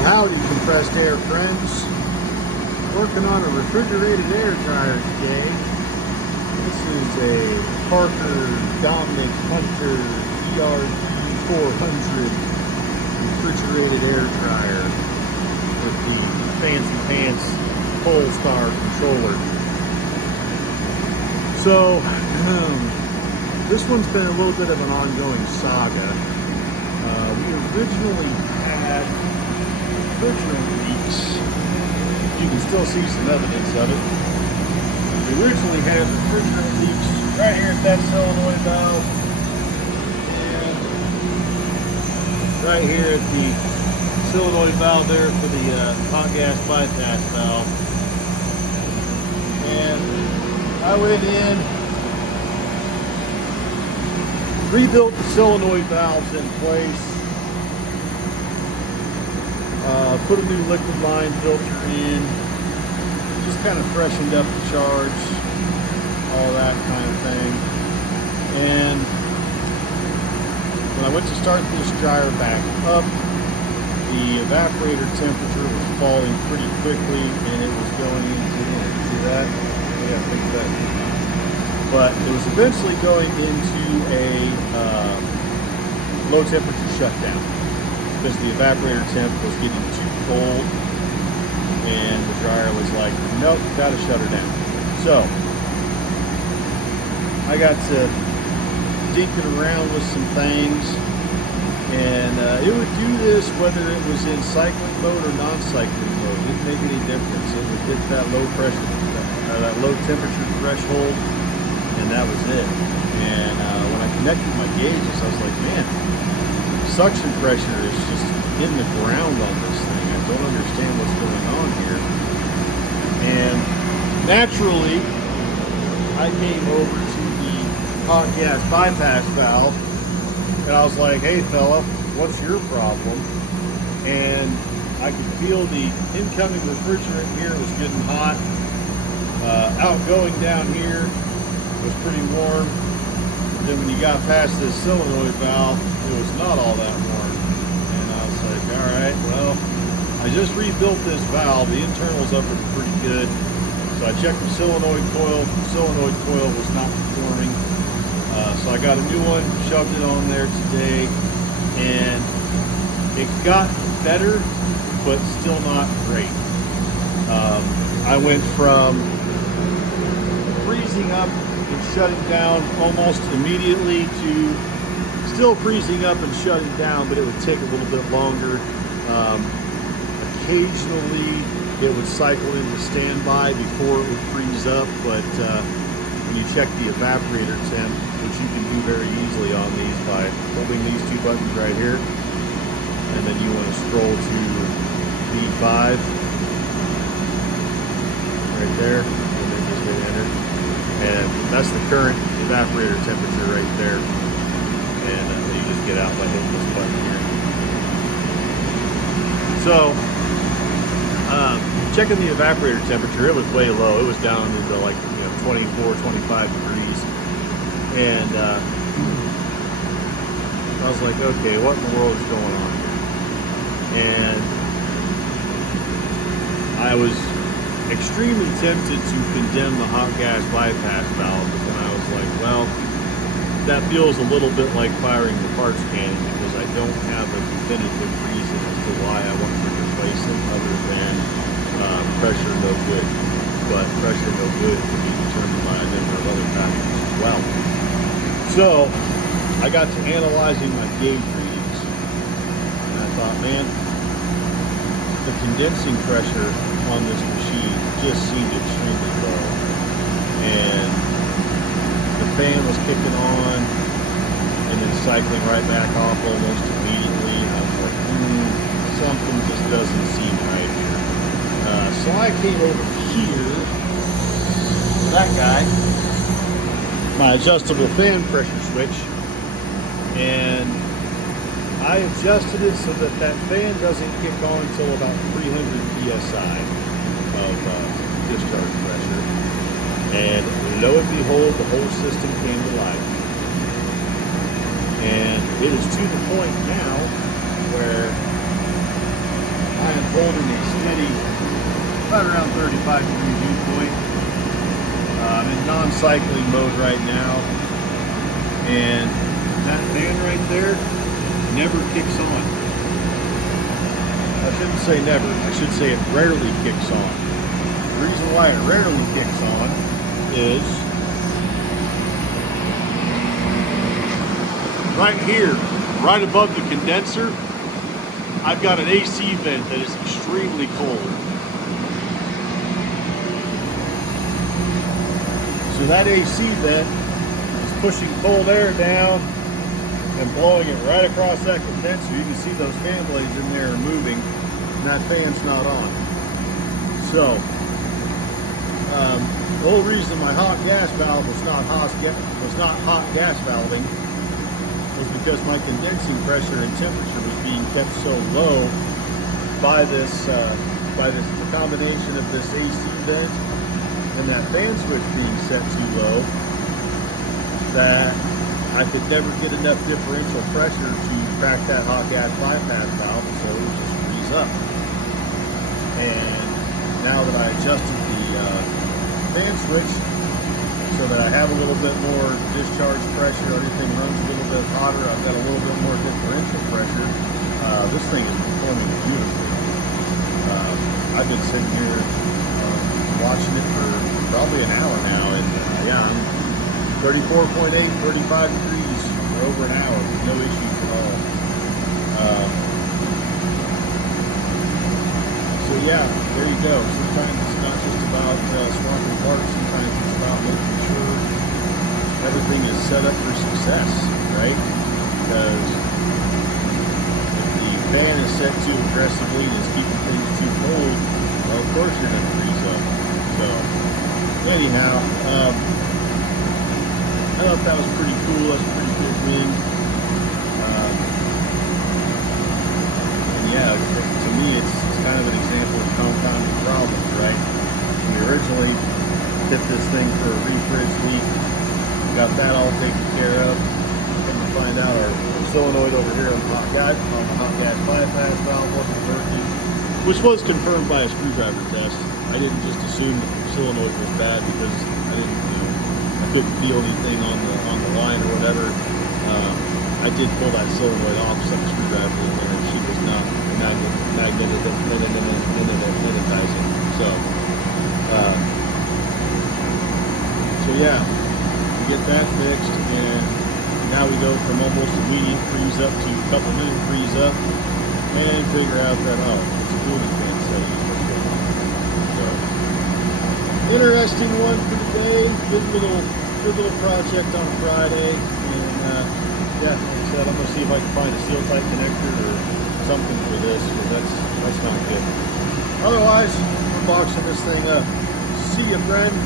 Well, howdy, compressed air friends. Working on a refrigerated air dryer today. This is a Parker Dominic Hunter ERG400 refrigerated air dryer with the fancy pants Polestar controller. So, this one's been a little bit of an ongoing saga. We originally had refrigerant leaks. You can still see some evidence of it. We originally had refrigerant leaks right here at that solenoid valve, and right here at the solenoid valve there for the hot gas bypass valve. And I went in, rebuilt the solenoid valves in place, put a new liquid line filter in, just kind of freshened up the charge, all that kind of thing. And when I went to start this dryer back up, the evaporator temperature was falling pretty quickly, and it was going into, see that? Yeah, fix that. But it was eventually going into a low temperature shutdown because the evaporator temp was getting too cold, and the dryer was like, nope, gotta shut her down. So I got to dinking around with some things, and it would do this whether it was in cycling mode or non-cycling mode. It didn't make any difference. It would hit that low pressure, that low temperature threshold, and that was it. And when I connected my gauges, I was like, man, suction pressure is just in the ground on this thing. I don't understand what's going on here. And naturally, I came over to the hot gas bypass valve, and I was like, hey fella, what's your problem? And I could feel the incoming refrigerant here was getting hot. Outgoing down here was pretty warm. Then when you got past this solenoid valve, it was not all that warm. And I was like, all right, well, I just rebuilt this valve. The internals of it are pretty good. So I checked the solenoid coil. The solenoid coil was not performing. So I got a new one, shoved it on there today, and it got better, but still not great. I went from freezing up and shutting down almost immediately to still freezing up and shutting down, but it would take a little bit longer. Occasionally it would cycle into standby before it would freeze up, but when you check the evaporator temp, which you can do very easily on these by holding these two buttons right here, and then you want to scroll to V5 right there, and then just hit enter. And that's the current evaporator temperature right there. And then you just get out by hitting this button here. So, checking the evaporator temperature, it was way low. It was down into like 24, 25 degrees. And I was like, okay, what in the world is going on here? And I was extremely tempted to condemn the hot gas bypass valve, but then I was like, well, that feels a little bit like firing the parts cannon, because I don't have a definitive reason as to why I want to replace it other than pressure no good. But pressure no good can be determined by a number of other factors as well. So I got to analyzing my gauge readings, and I thought, man, the condensing pressure on this machine just seemed extremely low, and the fan was kicking on and then cycling right back off almost immediately. I was like, something just doesn't seem right here. So I came over here to that guy, my adjustable fan pressure switch, and I adjusted it so that that fan doesn't kick on until about 300 psi of discharge pressure. And lo and behold, the whole system came to life. And it is to the point now where I holding a steady, about around 35 degree dew point. I'm in non-cycling mode right now, and that fan right there never kicks on. I shouldn't say never, I should say it rarely kicks on. The reason why it rarely kicks on is right here, right above the condenser, I've got an AC vent that is extremely cold. So that AC vent is pushing cold air down and blowing it right across that condenser. You can see those fan blades in there are moving, and that fan's not on. So, the whole reason my hot gas valve was not hot gas valving was because my condensing pressure and temperature was being kept so low by the combination of this AC vent and that fan switch being set too low that I could never get enough differential pressure to crack that hot gas bypass valve, so it would just freeze up. And now that I adjusted the fan switch so that I have a little bit more discharge pressure, everything runs a little bit hotter, I've got a little bit more differential pressure, this thing is performing beautifully. I've been sitting here watching it for probably an hour now, and yeah, I'm 34.8, 35 degrees for over an hour, no issues at all. So yeah, there you go. Sometimes it's not just about swapping parts, sometimes it's about making sure everything is set up for success, right? Because if the fan is set too aggressively and it's keeping things too cold, well, of course you're going to freeze up. So anyhow, I thought that was pretty cool. That's a pretty good wing. And yeah, to me, it's kind of an example of compounding problems, right? We originally hit this thing for a refridge leak, got that all taken care of. Come to find out, our solenoid over here on the hot gas bypass valve wasn't working, which was confirmed by a screwdriver test. I didn't just assume that the solenoid was bad because I couldn't feel anything on the line or whatever. I did pull that solenoid off, stuck a screwdriver in there, and she was not magnetizing. So yeah, we get that fixed, and now we go from almost immediate freeze up to a couple minute freeze up, and figure out that it's a cooling fan setting. So interesting one for today. Good little project on Friday, and yeah, like I said, I'm gonna see if I can find a seal type connector or something for this, because that's not good. Otherwise, we're boxing this thing up. See you, friends.